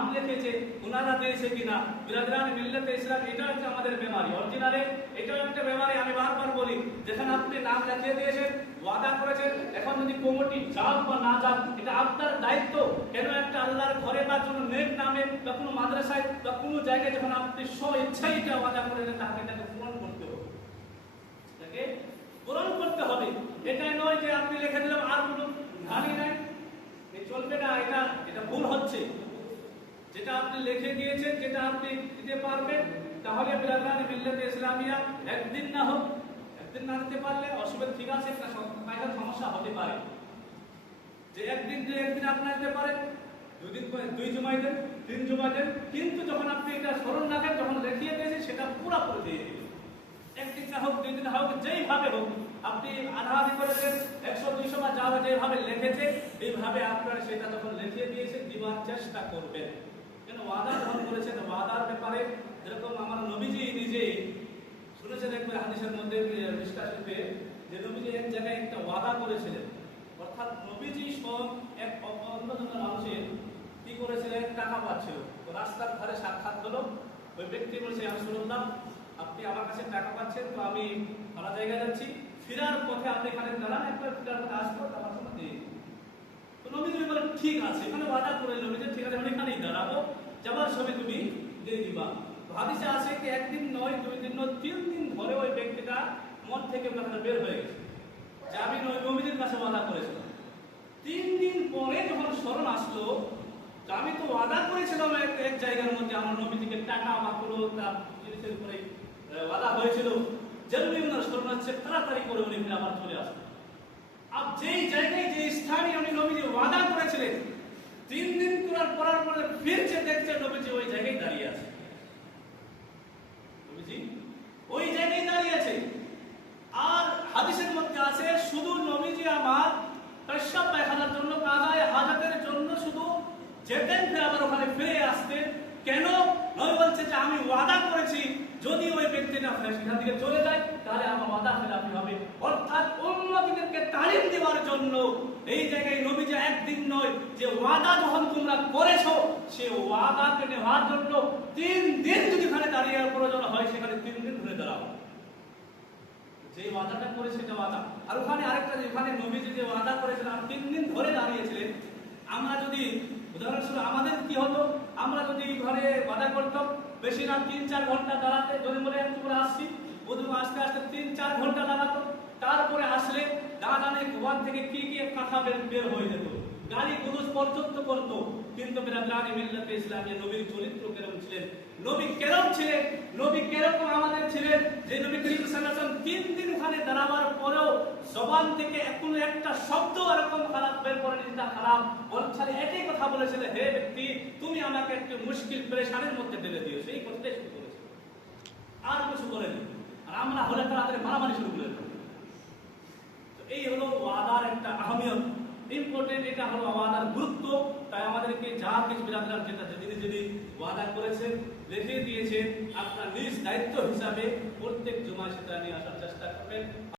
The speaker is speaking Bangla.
নাম লিখেছে ওনারা দিয়েছে কিনা। বিরাদরান মিল্লাতে ইসলাম এটা হচ্ছে আমাদের বেমারি, অরিজিনালে এটাও একটা বেমারি। আমি বারবার বলি, যেখানে আপনি নাম লিখিয়ে দিয়েছেন, ওয়াদা করেছেন, এখন যদি কমিটি যাক বা না যাক এটা আপনার দায়িত্ব। কেন একটা আল্লাহর ঘরে বা কোনো নেক নামে বা কোনো মাদ্রাসায় বা কোনো জায়গায় যখন আপনি স্ব-ইচ্ছায় এটা ওয়াদা করেছেন, তাহলে এটাকে পূরণ করতে হবে, এটাকে পূরণ করতে হবে। এটাই নয় যে আপনি লিখে দিলাম আর কোনো ধারই নাই, চলবে না, এটা ভুল হচ্ছে। যেটা আপনি লিখে দিয়েছেন, যেটা আপনি দিতে পারবেন, তাহলে বিরাদরান মিল্লাতে ইসলামিয়া একদিন না হোক, একদিন না দিতে পারলে অসুবিধা, ঠিক আছে, একটা কায়দার সমস্যা হতে পারে যে একদিন আপনার দিতে পারেন, দুদিন পরে 2 জুমাই দেন, 3 জুমাই দেন, কিন্তু যখন আপনি এটা স্মরণ রাখেন, যখন লিখিয়ে দিয়েছেন সেটা পুরোপুরি দিয়ে দিবেন। একদিন না হোক, 2 দিন হোক, যেইভাবে হোক, আপনি আধা করে দেন, 100-200 বা যা যেভাবে লিখেছে এইভাবে আপনারা সেটা যখন লিখিয়ে দিয়েছেন দিবার চেষ্টা করবেন। কেন ওয়াদা যখন করেছেন, ওয়াদার ব্যাপারে যেরকম আমার নবীজি নিজে শুনেছেন একবার হাদিসের মধ্যে বিশ্বাসে যে নবীজি এক জায়গায় একটা ওয়াদা করেছিলেন, অর্থাৎ নবীজি সব এক অন্যজন মানুষের কি করেছিলেন, টাকা পাচ্ছিল, রাস্তার ধারে সাক্ষাৎ হলো, ওই ব্যক্তি বলছে রাসূলুল্লাহ আপনি আমার কাছে টাকা পাচ্ছেন, তো আমি ভালো জায়গায় যাচ্ছি, ফেরার পথে আপনি এখানে দাঁড়ান, একবার ফেরার পথে আসবো, আমার সঙ্গে দিয়ে দিন। তো নবীজি বলেন ঠিক আছে, এখানে ওয়াদা করে নবীজি ঠিক আছে, আমি এখানেই দাঁড়াবো, যাবার সময় তুমি দিয়ে দিবা। হাদিসে আছে কি একদিন নয়, 2 দিন নয়, 3 দিন ধরে ওই ব্যক্তিটা মন থেকে বের হয়ে গেছে যে আমি নবীজির কাছে ওয়াদা করেছিলাম। 3 দিন পরে যখন স্মরণ আসলো, আমি তো ওয়াদা করেছিলাম এক জায়গার মধ্যে আমার নবীজিকে টাকা বা কোনো জিনিসের উপরে ওয়াদা হয়েছিল, যেমনি ওনার স্মরণ হচ্ছে, তাড়াতাড়ি করে উনি আবার চলে আসবে। আর যেই জায়গায় যে স্থানে উনি নবীজি ওয়াদা করেছিলেন, 3 দিন করার পরে ফিরছে, দেখছে নবীজি ওই জায়গায় দাঁড়িয়ে আছে, নবীজি ওই জায়গায় দাঁড়িয়ে আছে। আর হাদিসের মধ্যে আছে শুধু নবীজি আমার পেশাব পায়খানার জন্য, কাজায়ে হাজাতের জন্য শুধু যেতেন, ফিরে আবার ওখানে ফিরে আসতেন। কেন? নবী বলছে যে আমি ওয়াদা করেছি যদি ওই ব্যক্তিটা সেখান থেকে চলে যায় তাহলে আমার ওয়াদা খেলাপি হবে। অর্থাৎ অন্যদিকে তালিম দেওয়ার জন্য এই জায়গায় নবীজি একদিন নয়, যে ওয়াদা যখন তোমরা করেছো সে ওয়াদাকে নেওয়ার জন্য 3 দিন যদি এখানে দাঁড়িয়ে প্রয়োজন হয়, সেখানে 3 দিন ঘুরে দাঁড়াও। যে ওয়াদাটা করেছে সেটা ওয়াদা। আর ওখানে আরেকটা, ওখানে নবীজি যে ওয়াদা করেছিলেন 3 দিন ধরে দাঁড়িয়েছিলেন। আমরা যদি উদাহরণস্বরূপ আমাদের কি হতো, আমরা যদি ঘরে ওয়াদা করতাম বেশি না 3-4 ঘন্টা দাঁড়াতে, যদি বলে একটু করে আসছি, বুধবার আস্তে আস্তে 3-4 ঘন্টা দাঁড়াতো, তারপরে আসলে দাঁড়ানে ঘর থেকে কি কথা বের হয়ে যেত, গালি গুরুজ পর্যন্ত করতো। কিন্তু বিরাদরান মিল্লাতে ইসলামিয়া নবীর চরিত্র কেরম ছিলেন, নবী কেরম ছিলেন, নবী কেরকম আমাদের ছিলেন, যে নবী করিম সাল্লাল্লাহু আলাইহি ওয়াসাল্লাম 3 দিন ওখানে দাঁড়াবার পরেও জবান থেকে কোনো একটা শব্দ এরকম খারাপ বের করেনি, যেটা খারাপ বলছেন, এটাই কথা বলেছিলেন, হে ব্যক্তি তুমি আমাকে একটু মুশকিল পেরেশানির মধ্যে ঠেলে দিও, সেই কথাটাই শুরু করেছে, আর কিছু বলেনি। আর আমরা হলে তাড়াতাড়ি মারামারি শুরু করে দেব। তো এই হলো ওয়াদার একটা আহমিয়ত, ইম্পর্টেন্ট, এটা হলো ওয়াদার গুরুত্ব। তাই আমাদেরকে যা কিছু বিরাদরান যেটা যদি ওয়াদা করেছেন, লিখে দিয়েছেন, আপনার নিজ দায়িত্ব হিসাবে প্রত্যেক জুমায় সেটা নিয়ে আসার চেষ্টা করবেন।